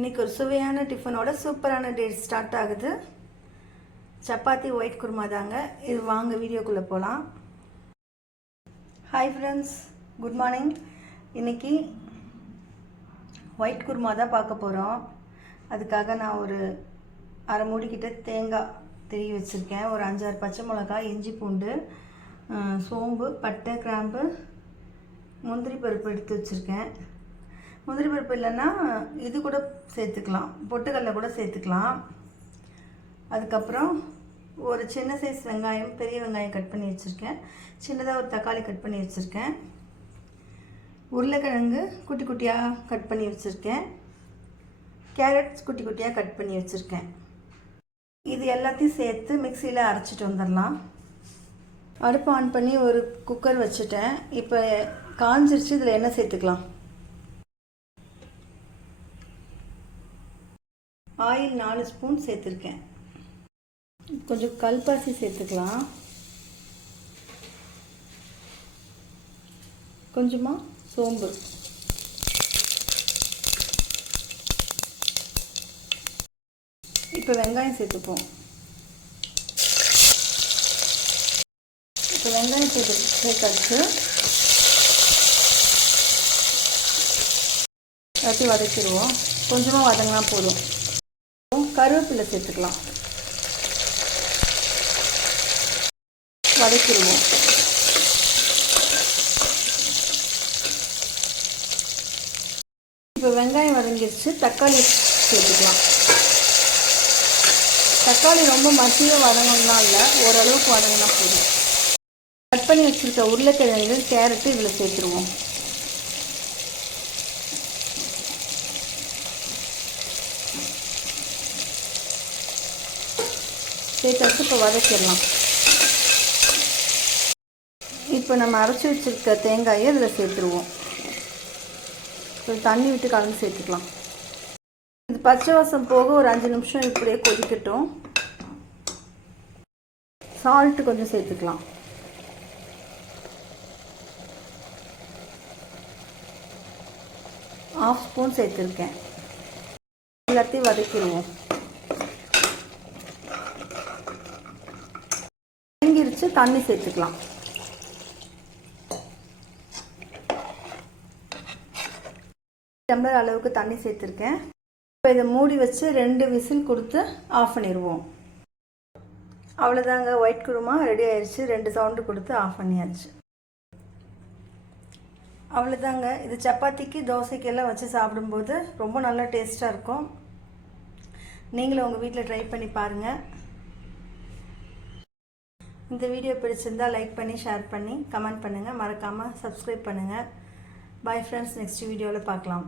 இன்றைக்கி ஒரு சுவையான டிஃபனோட சூப்பரான டே ஸ்டார்ட் ஆகுது. சப்பாத்தி ஒயிட் குருமா தாங்க இது. வாங்க வீடியோக்குள்ளே போகலாம். Hi friends, good morning. இன்றைக்கி ஒயிட் குருமா தான் பார்க்க போகிறோம். அதுக்காக நான் ஒரு அரை மூடிக்கிட்ட தேங்காய் திருவி வச்சுருக்கேன். ஒரு 5-6 பச்சை மிளகாய், இஞ்சி பூண்டு, சோம்பு, பட்டை, கிராம்பு, முந்திரி பருப்பு எடுத்து வச்சுருக்கேன். முந்திரி பருப்பு இல்லைன்னா இது கூட சேர்த்துக்கலாம், பொட்டுக்கடலை கூட சேர்த்துக்கலாம். அதுக்கப்புறம் ஒரு சின்ன சைஸ் வெங்காயம், பெரிய வெங்காயம் கட் பண்ணி வச்சுருக்கேன். சின்னதாக ஒரு தக்காளி கட் பண்ணி வச்சுருக்கேன். உருளைக்கிழங்கு குட்டி குட்டியாக கட் பண்ணி வச்சுருக்கேன். கேரட்ஸ் குட்டி குட்டியாக கட் பண்ணி வச்சுருக்கேன். இது எல்லாத்தையும் சேர்த்து மிக்சியில் அரைச்சிட்டு வந்துடலாம். அடுப்பு ஆன் பண்ணி ஒரு குக்கர் வச்சுட்டேன். இப்போ காஞ்சிருச்சு. இதில் எண்ணெய் சேர்த்துக்கலாம். ஆயில் 4 ஸ்பூன் சேர்த்துருக்கேன். கொஞ்சம் கல்பாசி சேர்த்துக்கலாம். கொஞ்சமாக சோம்பு, இப்போ வெங்காயம் சேர்த்துப்போம். இப்போ வெங்காயம் சேர்த்தாச்சு. எல்லாத்தையும் வதக்கிடுவோம். கொஞ்சமாக வதங்கினா போதும். கருவேப்பிலை சேர்த்துக்கலாம். வதக்கிடுவோம். இப்போ வெங்காயம் வதங்கிடுச்சு. தக்காளி சேர்த்துக்கலாம். தக்காளி ரொம்ப மசியாக வதங்கணும்னா இல்லை, ஓரளவுக்கு வதங்கினா போதும். கட் பண்ணி வச்சுருக்க உருளைக்கிழங்கு, கேரட்டு இதில் சேர்த்துருவோம். சேர்த்தாச்சு. இப்போ வதக்கிடலாம். இப்போ நம்ம அரைச்சி வச்சுருக்க தேங்காயை இதில் சேர்த்துருவோம். தண்ணி விட்டு கலந்து சேர்த்துக்கலாம். இது பச்சை வாசம் போக ஒரு 5 நிமிஷம் இப்படியே கொதிக்கட்டும். சால்ட்டு கொஞ்சம் சேர்த்துக்கலாம். ½ ஸ்பூன் சேர்த்துருக்கேன். எல்லாத்தையும் வதக்கிடுவோம். வதங்கிருச்சு. தண்ணி சேர்த்துக்கலாம். டம்ளர் அளவுக்கு தண்ணி சேர்த்துருக்கேன். இப்போ இதை மூடி வச்சு 2 விசில் கொடுத்து ஆஃப் பண்ணிடுவோம். அவ்வளோதாங்க, ஒயிட் குருமா ரெடி ஆயிடுச்சு. 2 சவுண்டு கொடுத்து ஆஃப் பண்ணியாச்சு. அவ்வளோதாங்க. இது சப்பாத்திக்கு, தோசைக்கெல்லாம் வச்சு சாப்பிடும்போது ரொம்ப நல்லா டேஸ்ட்டாக இருக்கும். நீங்களும் உங்கள் வீட்டில் ட்ரை பண்ணி பாருங்கள். இந்த வீடியோ பிடிச்சிருந்தால் லைக் பண்ணி, ஷேர் பண்ணி, கமெண்ட் பண்ணுங்கள். மறக்காமல் சப்ஸ்கிரைப் பண்ணுங்கள். பாய் ஃப்ரெண்ட்ஸ், நெக்ஸ்ட் வீடியோவில் பார்க்கலாம்.